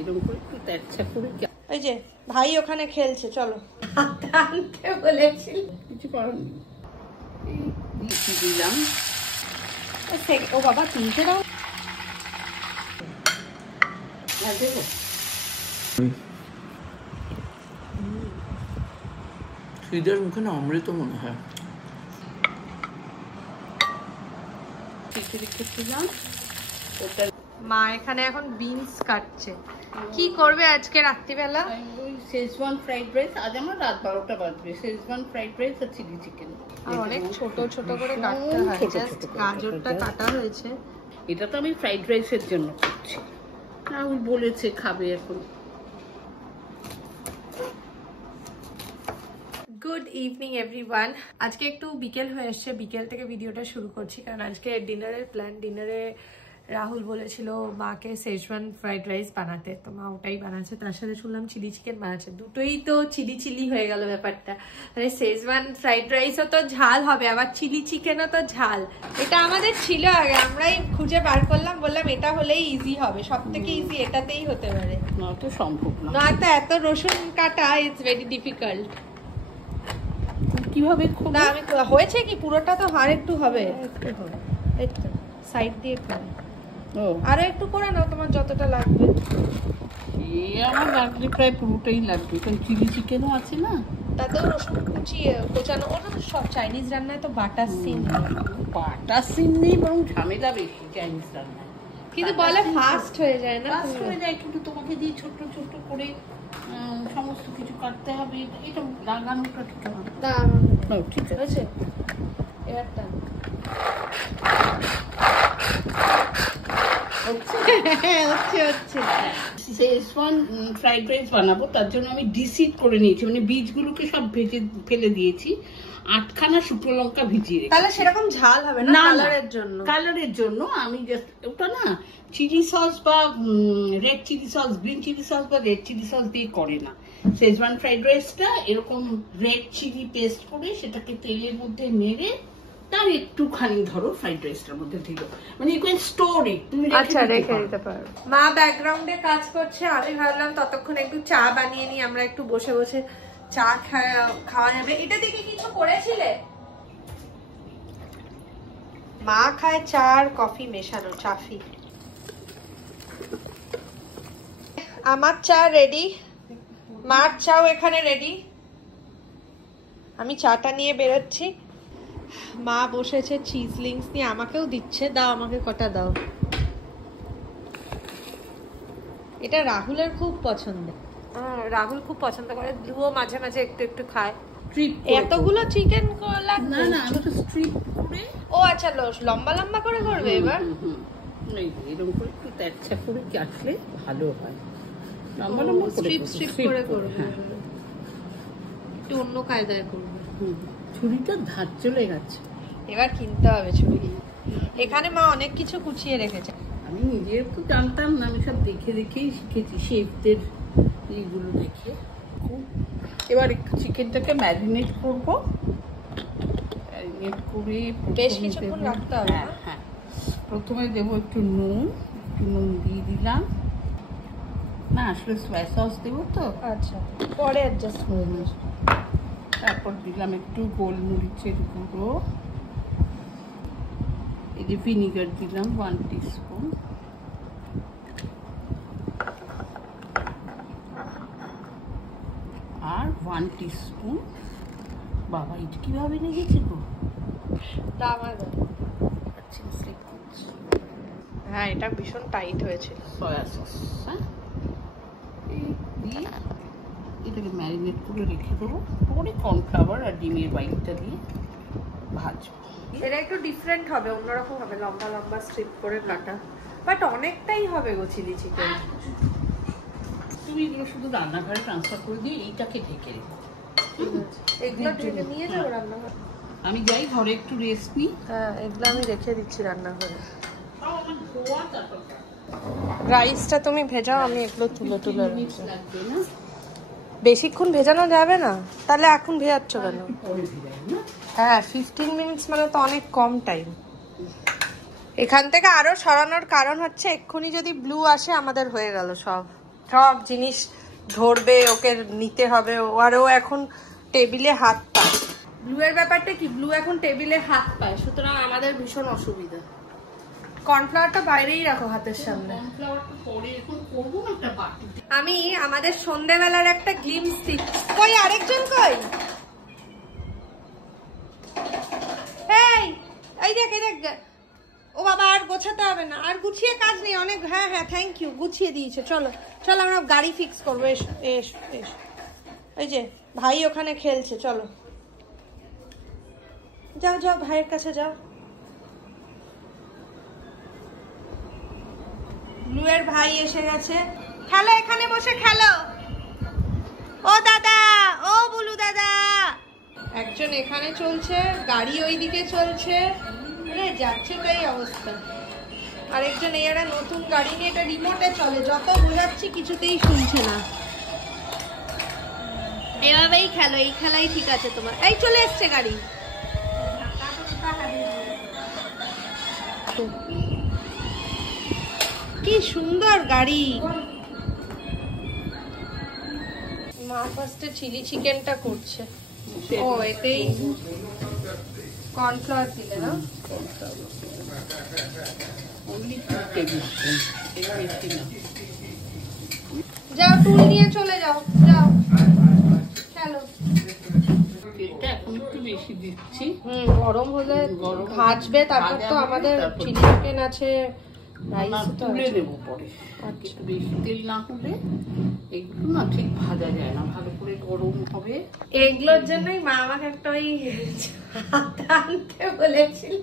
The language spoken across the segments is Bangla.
এরকম করে একটু তেচ্ছা করে। এই যে ভাই ওখানে খেলছে, চলো আনতে বলেছিল, কিছু করার নেই। এই দিলাম। ও বাবা তিনটে দাও। হ্যাঁ দেবো। হৃদয়ের মুখে না অমৃত মনে হয়। মা এখানে এখন বিনস কাটছে। কি করবে আজকে রাত্রিবেলা? ওই শেজওয়ান ফ্রাইড রাইস। আজ আমার রাত 12টা বাজবে। শেজওয়ান ফ্রাইড রাইস আর চিলি চিকেন। অনেক ছোট ছোট করে কাটতে হয়, জাস্ট গাজরটা কাটা হয়েছে। এটা তো আমি ফ্রাইড রাইসের জন্য করছি। রাহুল বলেছে খাবে এখন। Good evening everyone. আজকে একটু বিকেল হয়ে এসছে, বিকেল থেকে ভিডিওটা শুরু করছি কারণ আজকে ডিনারের প্ল্যান। ডিনারে রাহুল বলেছিল মাকে শেজওয়ান ফ্রাইড রাইস বানাতে, তো মা ওটাই বানাচ্ছে। তার সাথে শুনলাম চিলি চিকেন বানাচ্ছে। দুটোই তো চিলি চিলি হয়ে গেল ব্যাপারটা। মানে শেজওয়ান ফ্রাইড রাইসও তো ঝাল হবে, আবার চিলি চিকেনও তো ঝাল। এটা আমাদের ছিল আগে, আমরাই খুঁজে বার করলাম, বললাম এটা হলেই ইজি হবে, সব থেকে ইজি এটাতেই হতে পারে। না তো সম্ভব না, না তো এত রসুন কাটা ইটস ভেরি ডিফিকাল্ট। কিভাবে না আমি হয়েছে কি পুরোটা তো আর একটু হবে, একটু সাইড দিয়ে করে আরো একটু করে নাও, তোমার যতটা লাগবে। আমার লাগলে প্রায় পুরোটাই লাগবে, কারণ চিলি চিকেনও আছে না। তাতেও রসুন কুচিয়ে কোচানো, ওটা তো সব চাইনিজ রান্নায় তো বাটার সিন। বাটার সিন নেই, বরং ঝামেলা বেশি চাইনিজ রান্নায়। কিন্তু বলে ফাস্ট হয়ে যায় না? ফাস্ট হয়ে যায়, কিন্তু তোমাকে দিয়ে ছোট ছোট করে সমস্ত কিছু কাটতে হবে। এটা লাগানোটা ঠিক হবে না। ঠিক আছে এবারটা শেজওয়ান ফ্রাইড রাইস বানাবো, তার জন্য আমি ডিসিড করে নিয়েছি, মানে বীজগুলোকে সব ভেজে ফেলে দিয়েছি। 8খানা শুকনো লঙ্কা ভিজিয়ে রেখেছি। তাহলে সেরকম ঝাল হবে না, কালারের জন্য। কালারের জন্য আমি জাস্ট ওটা না চিলি সস বা red chilli sauce, green chilli sauce বা রেড চিলি সস দিয়ে করে না। শেজওয়ান ফ্রাইড রাইসটা এরকম রেড চিলি পেস্ট করে সেটাকে তেলের মধ্যে নেড়ে তার একটুখানি ধরো ফ্রাইড রাইসটার মধ্যে দিল, মানে ইউ ক্যান স্টোর ইট, তুমি রেখে দিতে পারো। মা ব্যাকগ্রাউন্ডে কাজ করছে, আমি ভাবলাম ততক্ষণ একটু চা বানিয়ে নিই, আমরা একটু বসে বসে চা খাওয়া যাবে। এটা দেখে কিছু করেছিলে? মা খায় চা আর কফি মেশানো, চাফি। আমার চা রেডি, মার চাও এখানে রেডি। আমি চাটা নিয়ে বেরোচ্ছি। মা বসেছে চিজ লিংস নিয়ে, আমাকেও দিচ্ছে। দাও আমাকে কটা দাও। এটা রাহুলের খুব পছন্দ, রাহুল খুব পছন্দ করে। ধ্রুব মাঝে মাঝে একটু একটু খায়। এতগুলো চিকেন লাগবে না, আমি তো স্ট্রিপ করে। ও আচ্ছা, লম্বা লম্বা করে করবে এবার। এরকম করে একটু তেচ্ছা করে কাটলে ভালো হয়। লম্বা লম্বা স্ট্রিপ স্ট্রিপ করে করবে, একটু অন্য কায়দায় করবে। ছুরিটা ধার চলে গেছে, এবার কিনতে হবে ছুরি। এখানে মা অনেক কিছু কুচিয়ে রেখেছে। আমি নিজের তো জানতাম না, আমি সব দেখে দেখেই শিখেছি, শেফদের এইগুলো দেখে। এবার একটু চিকেনটাকে ম্যারিনেট করবো। ম্যারিনেট করে বেশ কিছুক্ষণ রাখতে হবে। হ্যাঁ, প্রথমে দেবো একটু নুন দিয়ে দিলাম। না আসলে সয়া সস দেবো তো, আচ্ছা পরে অ্যাডজাস্ট করে নিস। তারপর দিলাম একটু গোলমরিচের গুঁড়ো, এই যে ভিনিগার দিলাম 1 টিস্পুন, আর 1 টিস্পুন। বাবা এটা কিভাবে লেগেছে গো? হ্যাঁ এটা ভীষণ টাইট হয়েছিল। সয়া সস, হ্যাঁ এটাকে ম্যারিনেট করে রেখে দেবো। পরে কর্নফ্লাওয়ার আর ডিমের বাইটটা দিয়ে ভাজবো। এটা একটু ডিফারেন্ট হবে, অন্যরকম হবে, লম্বা লম্বা স্ট্রিপ করে কাটা, বাট অনেকটাই হবে গো চিলি চিকেন। তুমি এগুলো শুধু রান্নাঘরে ট্রান্সফার করে দিয়ে এইটাকে ঢেকে রেখো। এগুলো ঢেকে নিয়ে যাবো রান্নাঘরে? আমি যাই ঘরে একটু রেস্ট নিই। হ্যাঁ এগুলো আমি রেখে দিচ্ছি রান্নাঘরে। রাইসটা তুমি ভেজাও, আমি এগুলো তুলে রাখছি। বেশিক্ষণ ভেজানো যাবে না, তাহলে এখন ভেজাচ্ছ কেন? হ্যাঁ 15 মিনিটস মানে তো অনেক কম টাইম। এখান থেকে আরো সরানোর কারণ হচ্ছে এক্ষুনি যদি ব্লু আসে আমাদের হয়ে গেল সব। সব জিনিস ধরবে, ওকে নিতে হবে, আর ও এখন টেবিলে হাত পায়। ব্লু এর ব্যাপারটা কি, ব্লু এখন টেবিলে হাত পায়, সুতরাং আমাদের ভীষণ অসুবিধা। কর্নফ্লাওয়ারটা বাইরেই রাখো হাতের সামনে। আমি আমাদের সন্ধ্যেবেলার একটা গ্লিমস দিচ্ছি। কই আরেকজন কই? এই দেখ এই দেখ। ও বাবা আর গোছাতে হবে না, আর গুছিয়ে কাজ নেই অনেক। হ্যাঁ হ্যাঁ থ্যাংক ইউ, গুছিয়ে দিয়েছে। চলো চলো আমরা গাড়ি ফিক্স করবো। এসো এসো এসো। এই যে ভাই ওখানে খেলছে, চলো যাও যাও ভাইয়ের কাছে যাও। ব্লু এর ভাই এসে গেছে, খেলো এখানে বসে খেলো। ও দাদা, ও বুলু দাদা। একজন এখানে চলছে, গাড়ি ওইদিকে চলছে, যাচ্ছে তাই অবস্থা। আরেকজন এরা নতুন গাড়ি নিয়ে, এটা রিমোটে চলে, যত বোঝাচ্ছি কিছুতেই শুনছে না। এভাবেই খেলো, এই খেলাই ঠিক আছে তোমার। এই চলে এসছে গাড়ি। কি সুন্দর গাড়ি। মা ফার্স্টে চিলি চিকেনটা করছে। ও এতেই কর্নফ্লাওয়ার দিলে না? যাও টুল নিয়ে চলে যাও, যাও চলো। এখন একটু বেশি দিচ্ছি, গরম হলে ভাজবে, তারপর তো আমাদের চিলি চিকেন আছে, তুলে দেবো পরে। বেশি তেল না হলে এগুলো না ঠিক ভাজা যায় না, ভালো করে গরম হবে। এগুলোর জন্যই মা আমাকে একটা ওই আনতে বলেছিল,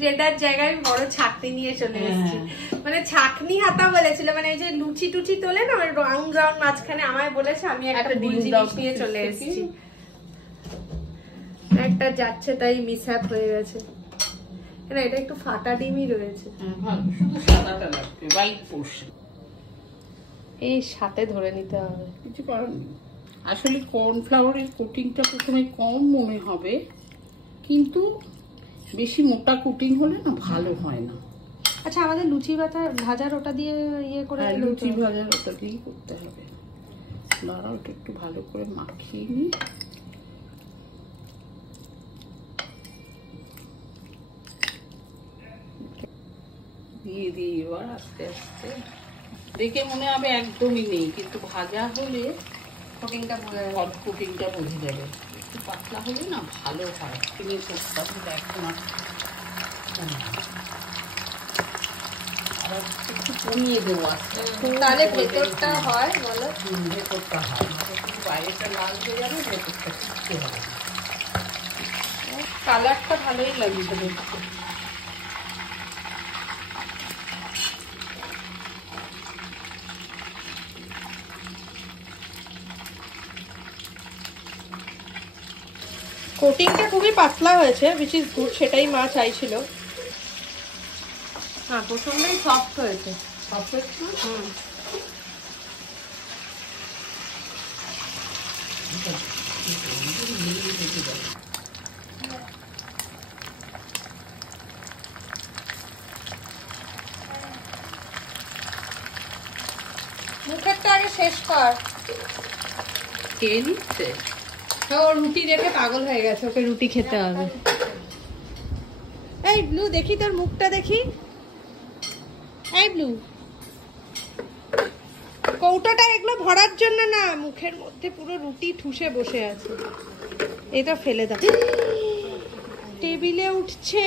যেটার জায়গায় বড় ছাকনি নিয়ে চলে এসেছি। মানে ছাকনি হাতা বলেছিল, মানে এই যে লুচি টুচি তোলে না রাউন্ড রাউন্ড মাঝখানে, আমায় বলেছে, আমি একটা জিনিস নিয়ে চলে এসেছি। একটা যাচ্ছে তাই মিসহ্যাপ হয়ে গেছে। এটা একটু ফাটা ডিমই রয়েছে, শুধু সাদাটা লাগবে, হোয়াইট পোর্শন। এই সাথে ধরে নিতে হবে, কিছু করার নেই। আসলে কর্নফ্লাওয়ারের কোটিংটা প্রথমে কম মনে হবে, কিন্তু বেশি মোটা কোটিং হলে না ভালো হয় না। আচ্ছা আমাদের লুচি ভাজার ওটা দিয়ে ইয়ে করে, লুচি ভাজার ওটা দিয়েই করতে হবে। দাঁড়াও ওটা একটু ভালো করে মাখিয়ে নিই। দিয়ে দিই এবার আস্তে আস্তে। দেখে মনে হবে একদমই নেই, কিন্তু ভাজা হলে কোটিংটা বোঝা যাবে। একটু পাতলা হলে না ভালো হয়। চিনি করতে হবে এখন, আবার একটু কমিয়ে দেবো আস্তে, তাহলে ভেতরটা হয় বলো। ভেতরটা হয়, বাইরেটা লাল হয়ে যাবে, ভেতরটা ঠিকতে হবে। কালারটা ভালোই লাগছে দেখতে। কোটিংটা খুবই পাতলা হয়েছে, which is good, সেটাই মা চাইছিল। হ্যাঁ প্রথমটাই সফট হয়েছে। মুখেরটা আগে শেষ কর। কে নিচ্ছে? ও রুটি দেখে পাগল হয়ে গেছে, ওকে রুটি খেতে হবে। এই ব্লু দেখি তোর মুখটা দেখি। এই ব্লু, কৌটাটা এগুলো ভরার জন্য না, মুখের মধ্যে পুরো রুটি ঠুসে বসে আছে। এটা ফেলে দাও। টেবিলে উঠছে।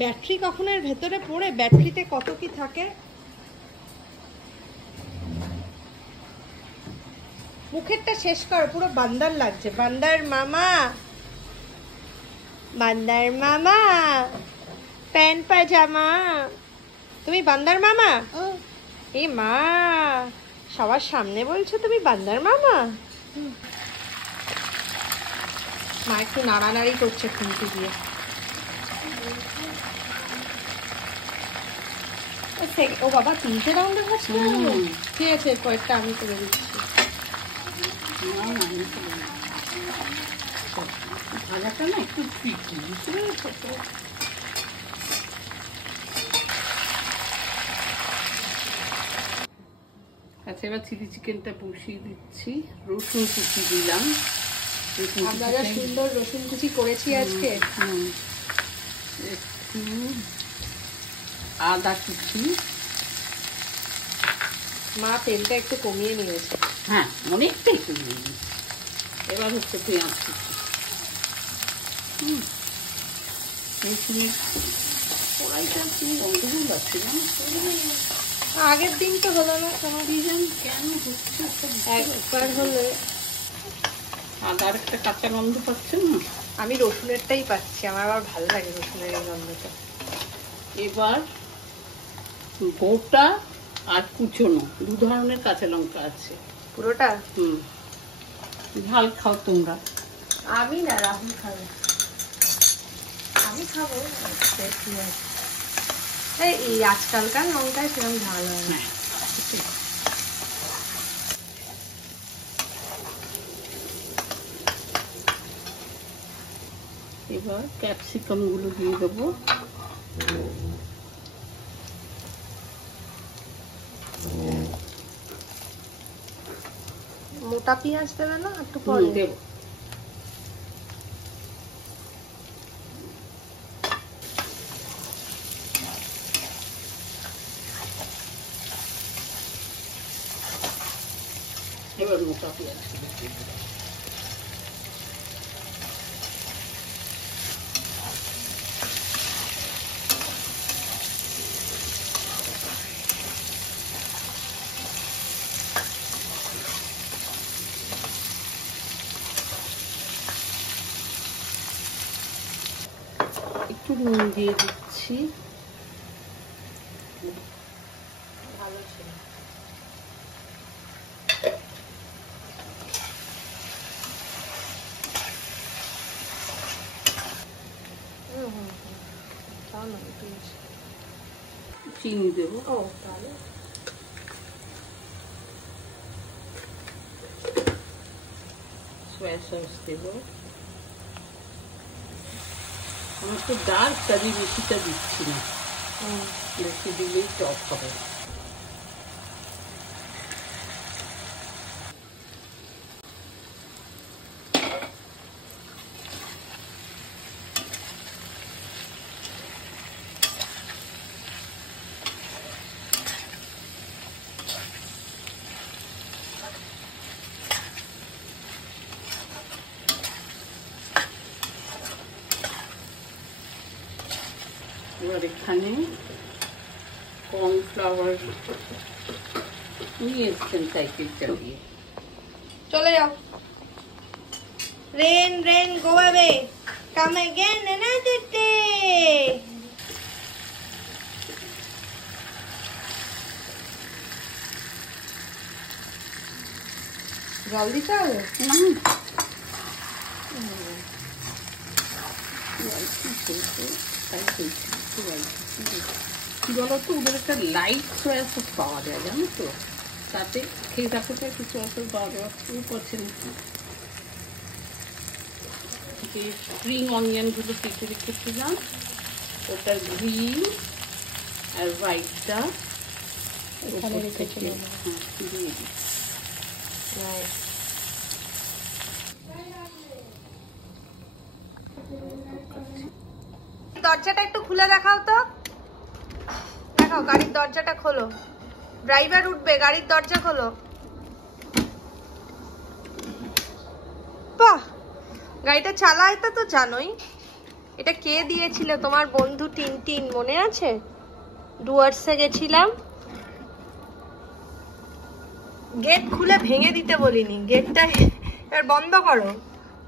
ব্যাটারি কখন এর ভেতরে পড়ে, ব্যাটারিতে কত কি থাকে। মুখেরটা শেষ কর, পুরো বান্দার লাগছে। বান্দার মামা, বান্দার মামা, প্যান্ট পাজামা। তুমি বান্দার মামা? এই মা, সবার সামনে বলছো তুমি বান্দার মামা? মা একটু নাড়ানাড়ি করছে খুন্তি দিয়ে। ও বাবা 3টে রাউন্ডে হচ্ছে। ঠিক আছে কয়েকটা আমি করে দিচ্ছি। ভাজাটা না একটু ট্রিকি, বুঝতে পেরেছো তো? আচ্ছা, এবার চিলি চিকেনটা বসিয়ে দিচ্ছি। রসুন কুচি দিলাম। আমরা সুন্দর রসুন কুচি করেছি আজকে। একটু আদা কুচি। মা তেলটা একটু কমিয়ে নিয়েছে। হ্যাঁ, অনেকটাই কমিয়ে নিয়েছি। এবার হচ্ছে পেঁয়াজ কুচি। রসুনের কড়াইটা কি গন্ধগুলো আছে না? আগের দিন তো হলো না কোনো রিজন, কেন হচ্ছে? একবার হলে। আদার একটা কাঁচা গন্ধ পাচ্ছেন না? আমি রসুনেরটাই পাচ্ছি, আমার আবার ভালো লাগে রসুনের এই গন্ধটা। এবার গোটা আর কুচনো 2 ধরনের কাঁচা লঙ্কা আছে। পুরোটা? ঝাল খাও তোমরা? আমি না, রাহুল খাবে। আমি খাবো। এই আজকালকার লঙ্কায় সেরকম ঝাল হয় না। এবার ক্যাপসিকাম গুলো দিয়ে দেবো। মোটা পেঁয়াজ দেবে না একটু পরে? দেবো। এবার মোটা পেঁয়াজ দিয়ে দেবো। একটু নুন দিয়ে দিচ্ছি। ভালো ছিল। চিনি দেবো। ও তাহলে সয়া সস দেবো। আমার তো ডার্ক কারি বেশিটা দিচ্ছি না, বেশি দিলেই টক হবে। এবার এখানে কর্নফ্লাওয়ার নিয়ে এসছেন সাইকেলটা দিয়ে। চলে যাও। Rain, rain, go away. Come again another day. জল দিতে হবে? কি বলতো, ওদের একটা লাইট সয়া সস পাওয়া যায়, জানো তো? তাতে খেয়ে দেখো তো একটু সয়া সস পাওয়া যায়, খুব পছন্দ। স্প্রিং অনিয়ন গুলো কেটে রেখেছিলাম, ওটার গ্রিন আর হোয়াইটটা এখানে রেখেছিলাম। দিয়ে দিই। দরজাটা একটু খুলে দেখাও তো। দেখাও, গাড়ির দরজাটা খোলো। ড্রাইভার উঠবে, গাড়ির দরজা খোলো। বাহ, গাড়িটা চালায় তো জানোই। এটা কে দিয়েছিল? তোমার বন্ধু টিনটিন, মনে আছে? ডুয়ার্সে গেছিলাম, গেট খুলে ভেঙে দিতে বলিনি। গেটটা এবার বন্ধ করো,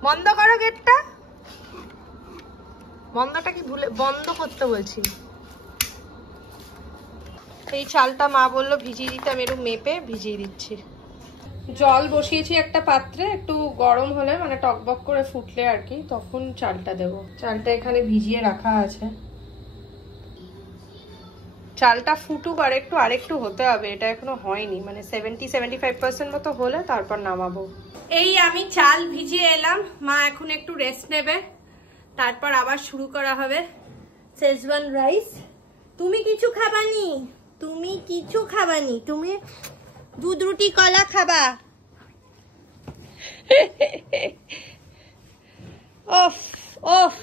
বন্ধ করো গেটটা। বন্ধটা কি ভুলে বন্ধ করতে বলছি। এই চালটা মা বললো ভিজিয়ে দিতে, আমি একটু মেপে ভিজিয়ে দিচ্ছি। জল বসিয়েছি একটা পাত্রে, একটু গরম হলে মানে টকবক করে ফুটলে আর কি, তখন চালটা দেব। চালটা এখানে ভিজিয়ে রাখা আছে। চালটা ফুটুক আর আরেকটু হতে হবে, এটা এখনো হয়নি, মানে 70-75% মতো হলে তারপর নামাবো। এই আমি চাল ভিজিয়ে এলাম, মা এখন একটু রেস্ট নেবে, তারপর আবার শুরু করা হবে শেজওয়ান রাইস। তুমি কিছু খাবানি? তুমি কিছু খাবানি? তুমি দুধ রুটি কলা খাবা? ওফ ওফ,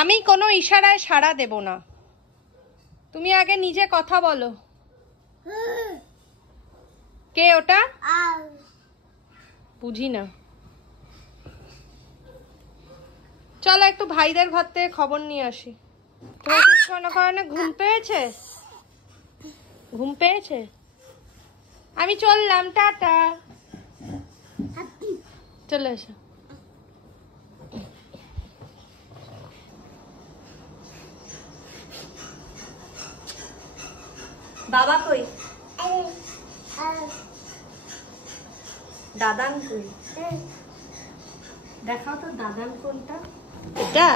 আমি কোনো ইশারায় সাড়া দেব না, তুমি আগে নিজে কথা বলো। কে ওটা? বুঝি না। চলো একটু ভাইদের ঘর থেকে খবর নিয়ে আসি। তোমার কোনো কারণে ঘুম পেয়েছে? ঘুম পেয়েছে? আমি চললাম, টাটা। চলে এসো। বাবা কই? দাদান কই? দেখাও তো দাদান কোনটা? এটা?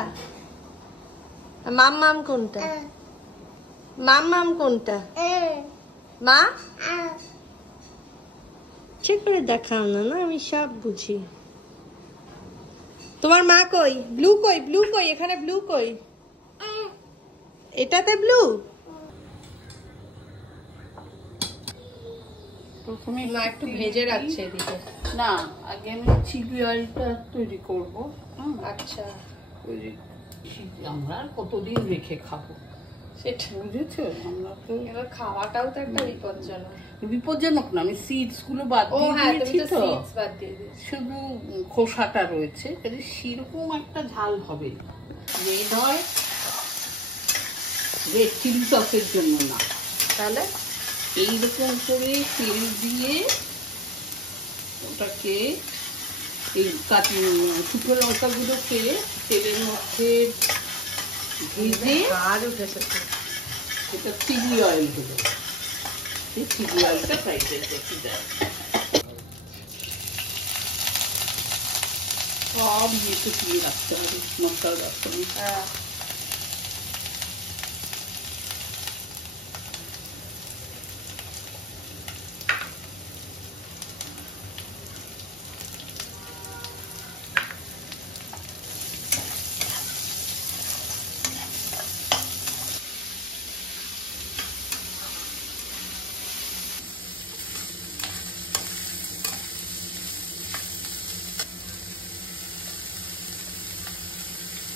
মাম কোনটা? মাম কোনটা? মা ঠিক করে দেখাও না, না আমি সব বুঝি। তোমার মা কই? ব্লু কই? ব্লু কই? এখানে ব্লু কই? এটাতে ব্লু? প্রথমে মা একটু ভেজে রাখছে এদিকে। না, আগে আমি চিলি অয়েলটা তৈরি করব। আচ্ছা, আমরা কতদিন রেখে খাবো সেটা বুঝেছো? আমরা তো এবার খাওয়াটাও তো একটা বিপজ্জনক না, আমি সিডস গুলো বাদ দিয়েছি তো, শুধু খোসাটা রয়েছে, কাজে সেরকম একটা ঝাল হবে। রেড হয় রেড চিলি সসের জন্য না, তাহলে এইরকম করে তেল দিয়ে ওটাকে এই শুকনো লঙ্কাগুলোকে তেলের মধ্যে ভেজে আর উঠেছে। এটা চিলি অয়েল হলো, এই চিলি অয়েলটা ফ্রাইড রাইসে একটু দেয়। সব ইয়েতে দিয়ে রাখতে হবে, মশলা রাখতে হবে।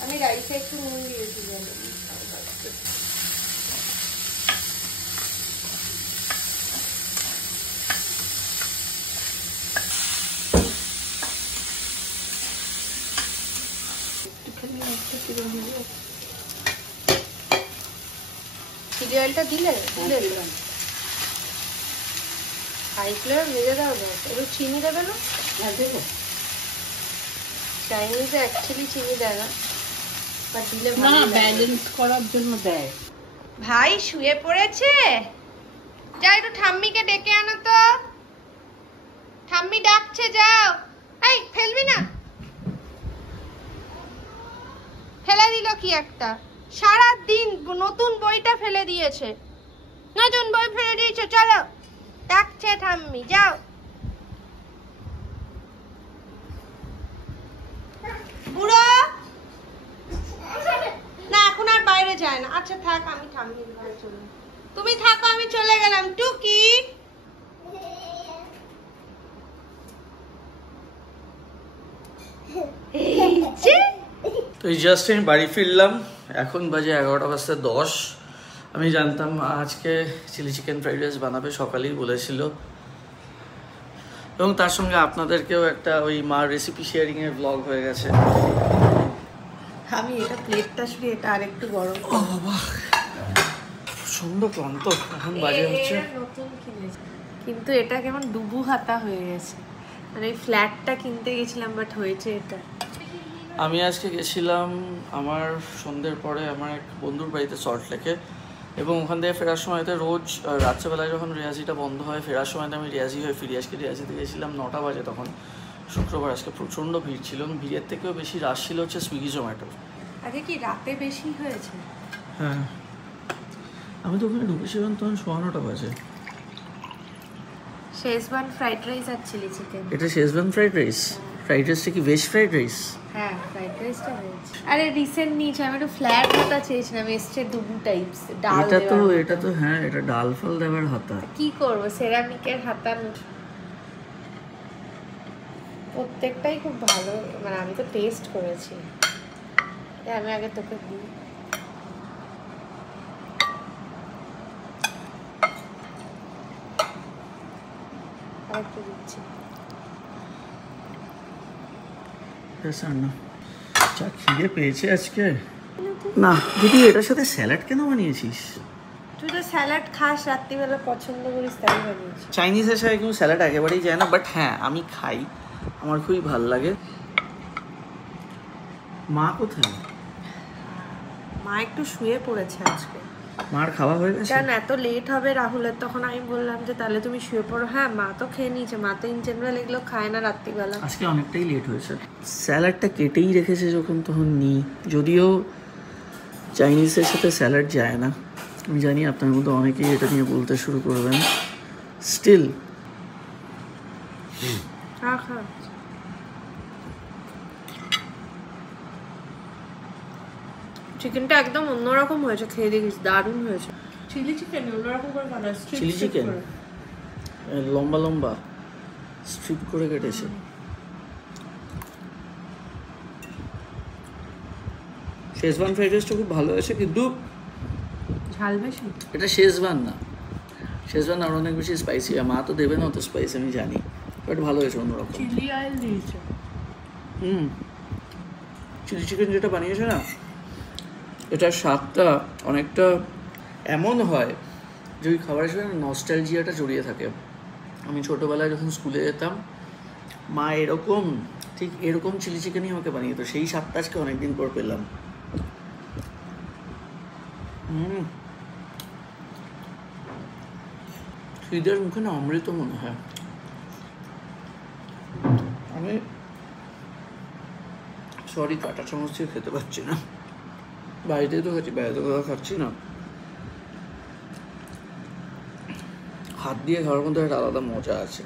আমি রাইসে একটু নুন দিয়েছি। চিলি অয়েলটা দিলে হাই ফ্লেমে ভেজে দাও না, একটু চিনি দেবে না? হ্যাঁ দেবো। চাইনিজে অ্যাকচুয়ালি চিনি দেয় না, বাট দিলে না, ব্যালেন্স করার জন্য দেয়। ভাই শুয়ে পড়েছে, যা একটু ঠাম্মিকে ডেকে আনো তো, ঠাম্মি ডাকছে, যাও। এই ফেলবি না, ফেলে দিল কি একটা, সারা দিন নতুন বইটা ফেলে দিয়েছে, নতুন বই ফেলে দিয়েছে, চলো। ডাকছে ঠাম্মি, যাও। বুড়ো না, এখন আর বাইরে যায় না। আচ্ছা থাক, আমি ঠাম্মির ঘরে চলে, তুমি থাকো, আমি চলে গেলাম। টুকি তো এই জাস্ট আমি বাড়ি ফিরলাম, এখন বাজে 11:10। আমি জানতাম আজকে চিলি চিকেন ফ্রাইড রাইস বানাবে, সকালেই বলেছিল, এবং তার সঙ্গে আপনাদেরকেও একটা ওই মার রেসিপি শেয়ারিং এর ব্লগ হয়ে গেছে। আমি এটা প্লেটটা শুয়ে এটা আরেকটু গরম। ও বাবা, প্রচন্ড ক্লান্ত। এখন বাজে হচ্ছে, নতুন কিনেছি কিন্তু এটা কেমন ডুবু হাতা হয়ে গেছে, মানে ফ্ল্যাটটা কিনতে গেছিলাম বাট হয়েছে এটা। আমি আজকে গেছিলাম আমার সন্ধ্যের পরে আমার এক বন্ধুর বাড়িতে সল্টলেকে, এবং ওখান থেকে ফেরার সময়তে রোজ রাত্রেবেলায় যখন রিয়াজিটা বন্ধ হয়, ফেরার সময়তে আমি রিয়াজি হয়ে ফিরি। আজকে রিয়াজিতে গেছিলাম 9টা বাজে, তখন শুক্রবার। আজকে প্রচণ্ড ভিড় ছিল, এবং ভিড়ের থেকেও বেশি রাশ ছিল হচ্ছে সুইগি জোম্যাটোর। আগে কি রাতে বেশি হয়েছে? হ্যাঁ, আমি তো ওখানে ঢুকেছিলাম তখন 9:15 বাজে। শেজওয়ান ফ্রাইড রাইস আর চিলি চিকেন। এটা শেজওয়ান ফ্রাইড রাইস? ফ্রাইড রাইসটা কি ভেজ ফ্রাইড রাইস? হ্যাঁ, ফ্রাইড রাইসটা ভেজ। আরে রিসেন্ট নিয়েছি আমি, একটু ফ্ল্যাট হাতা চেয়েছিলাম, এসছে দুবু টাইপস ডাল। এটা তো হ্যাঁ, এটা ডাল ফল দেওয়ার হাতা। কি করব, সেরামিকের হাতা। প্রত্যেকটাই খুব ভালো, মানে আমি তো টেস্ট করেছি। আমি আগে তোকে দিই। আরেকটু দিচ্ছি। চা খিদে পেয়েছে আজকে না। দিদি এটার সাথে স্যালাড কেন বানিয়েছিস? তুই তো স্যালাড খাস, রাত্রিবেলা পছন্দ করিস, তাই বানিয়েছি। চাইনিজের সাথে কিন্তু স্যালাড একেবারেই যায় না, বাট হ্যাঁ আমি খাই, আমার খুবই ভালো লাগে। মা কোথায়? মা একটু শুয়ে পড়েছে আজকে। মার খাওয়া হয়ে গেছে? কারণ এত লেট হবে রাহুলের, তখন আমি বললাম যে তাহলে তুমি শুয়ে পড়ো। হ্যাঁ, মা তো খেয়ে নিয়েছে, মা তো ইন জেনারেল এগুলো খায় না রাত্রিবেলা। আজকে অনেকটাই লেট হয়েছে। স্যালাডটা কেটেই রেখেছে যখন, তখন নিই। যদিও চাইনিজের সাথে স্যালাড যায় না, আমি জানি আপনার মধ্যে অনেকেই এটা নিয়ে বলতে শুরু করবেন, স্টিল চিকেনটা একদম অন্যরকম হয়েছে, খেয়ে দেখিস, দারুণ হয়েছে। চিলি চিকেন অন্যরকম করে বানায়, চিলি চিকেন লম্বা লম্বা স্ট্রিপ করে কেটেছে। শেজওয়ান ফ্রাইড রাইসটা খুব ভালো হয়েছে, কিন্তু ঝাল বেশি। এটা শেজওয়ান না, শেজওয়ান আর অনেক বেশি স্পাইসি। মা তো দেবে না অত স্পাইসি, আমি জানি, বাট ভালো হয়েছে অন্যরকম। চিলি অয়েল দিয়েছে। চিলি চিকেন যেটা বানিয়েছে না, এটার স্বাদটা অনেকটা এমন হয় যে ওই খাবারের সাথে নস্টালজিয়াটা জড়িয়ে থাকে। আমি ছোটোবেলায় যখন স্কুলে যেতাম, মা ঠিক এরকম চিলি চিকেনই আমাকে বানিয়ে দিত, সেই স্বাদটা আজকে অনেকদিন পর পেলাম। খিদের মুখে না অমৃত মনে হয়। আমি সরি কাঁটা চামচ দিয়ে খেতে পারছি না, বাড়িতেই তো খাচ্ছি, বাইরে তো খাচ্ছি না। হাত দিয়ে খাওয়ার মধ্যে একটা আলাদা মজা আছে।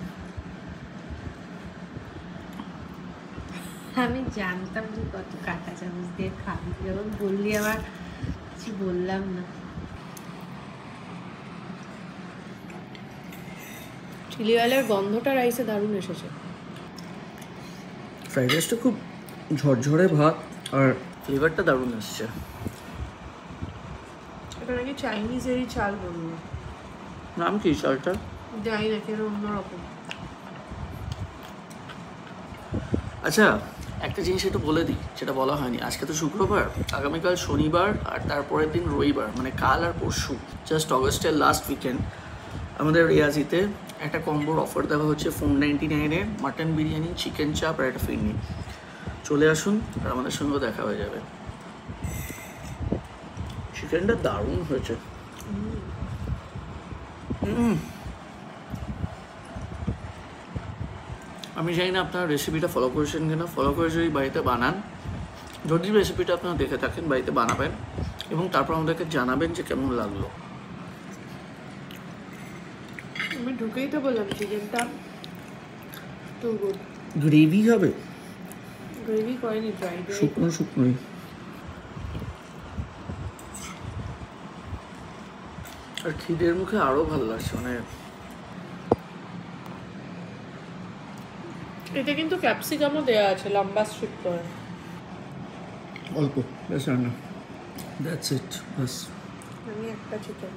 আমি জানতাম যে কত কাঁটা চামচ দিয়ে খাবি, যখন বললি আবার কিছু বললাম না। চিলি অয়েলের গন্ধটা রাইসে দারুণ এসেছে। ফ্রাইড রাইসটা খুব ঝরঝরে ভাত, আর ফ্লেভারটা দারুণ আসছে। এটা নাকি চাইনিজেরই চাল বলবো। নাম কি চালটা? জানি না, কেন অন্যরকম। আচ্ছা, একটা জিনিস একটু বলে দিই, যেটা বলা হয়নি। আজকে তো শুক্রবার, আগামীকাল শনিবার, আর তারপরের দিন রবিবার, মানে কাল আর পরশু, জাস্ট অগস্টের লাস্ট উইকেন্ড, আমাদের রিয়াজিতে একটা কম্বোর অফার দেওয়া হচ্ছে 499-এ মাটন বিরিয়ানি, চিকেন চাপ আর একটা ফিরনি। চলে আসুন আর আমাদের সঙ্গেও দেখা হয়ে যাবে। চিকেনটা দারুণ হয়েছে। আমি জানি না আপনারা রেসিপিটা ফলো করেছেন কিনা, ফলো করে যদি বাড়িতে বানান, যদি রেসিপিটা আপনারা দেখে থাকেন বাড়িতে বানাবেন এবং তারপর আমাদেরকে জানাবেন যে কেমন লাগলো। আমি ঢুকেই তো বললাম চিকেনটা টু গুড। গ্রেভি হবে? গ্রেভি করেনি, ড্রাই শুকনো শুকনোই। আর খিদের মুখে আরো ভালো লাগছে, মানে এটা কিন্তু ক্যাপসিকামও দেওয়া আছে লম্বা স্ট্রিপ করে। অল্প, বেশ না, দ্যাটস ইট, বাস। আমি একটা চিকেন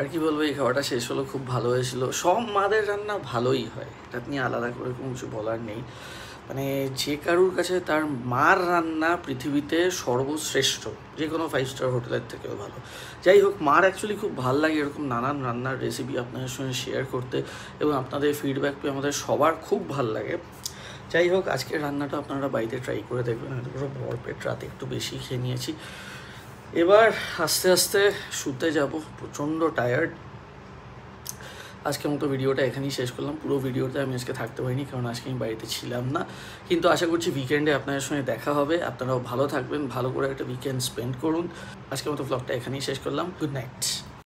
আর কি বলবো, এই খাওয়াটা শেষ হলো, খুব ভালো হয়েছিল। সব মাদের রান্না ভালোই হয়, এটা নিয়ে আলাদা করে কোনো কিছু বলার নেই। মানে যে কারুর কাছে তার মার রান্না পৃথিবীতে সর্বশ্রেষ্ঠ, যে কোনো 5 স্টার হোটেলের থেকেও ভালো। যাই হোক, মার অ্যাকচুয়ালি খুব ভালো লাগে এরকম নানান রান্নার রেসিপি আপনাদের সঙ্গে শেয়ার করতে, এবং আপনাদের ফিডব্যাক পেয়ে আমাদের সবার খুব ভালো লাগে। যাই হোক, আজকের রান্নাটা আপনারা বাড়িতে ট্রাই করে দেখবেন। হয়তো পুরো ভরপেট, রাতে একটু বেশি খেয়ে নিয়েছি। এবার আস্তে আস্তে শুতে যাব, প্রচণ্ড টায়ার্ড। আজকের মতো ভিডিওটা এখানেই শেষ করলাম। পুরো ভিডিওতে আমি আজকে থাকতে পারিনি, কারণ আজকে আমি বাড়িতে ছিলাম না, কিন্তু আশা করছি উইকেন্ডে আপনাদের সঙ্গে দেখা হবে। আপনারাও ভালো থাকবেন, ভালো করে একটা উইকেন্ড স্পেন্ড করুন। আজকের মতো ব্লগটা এখানেই শেষ করলাম। Good night.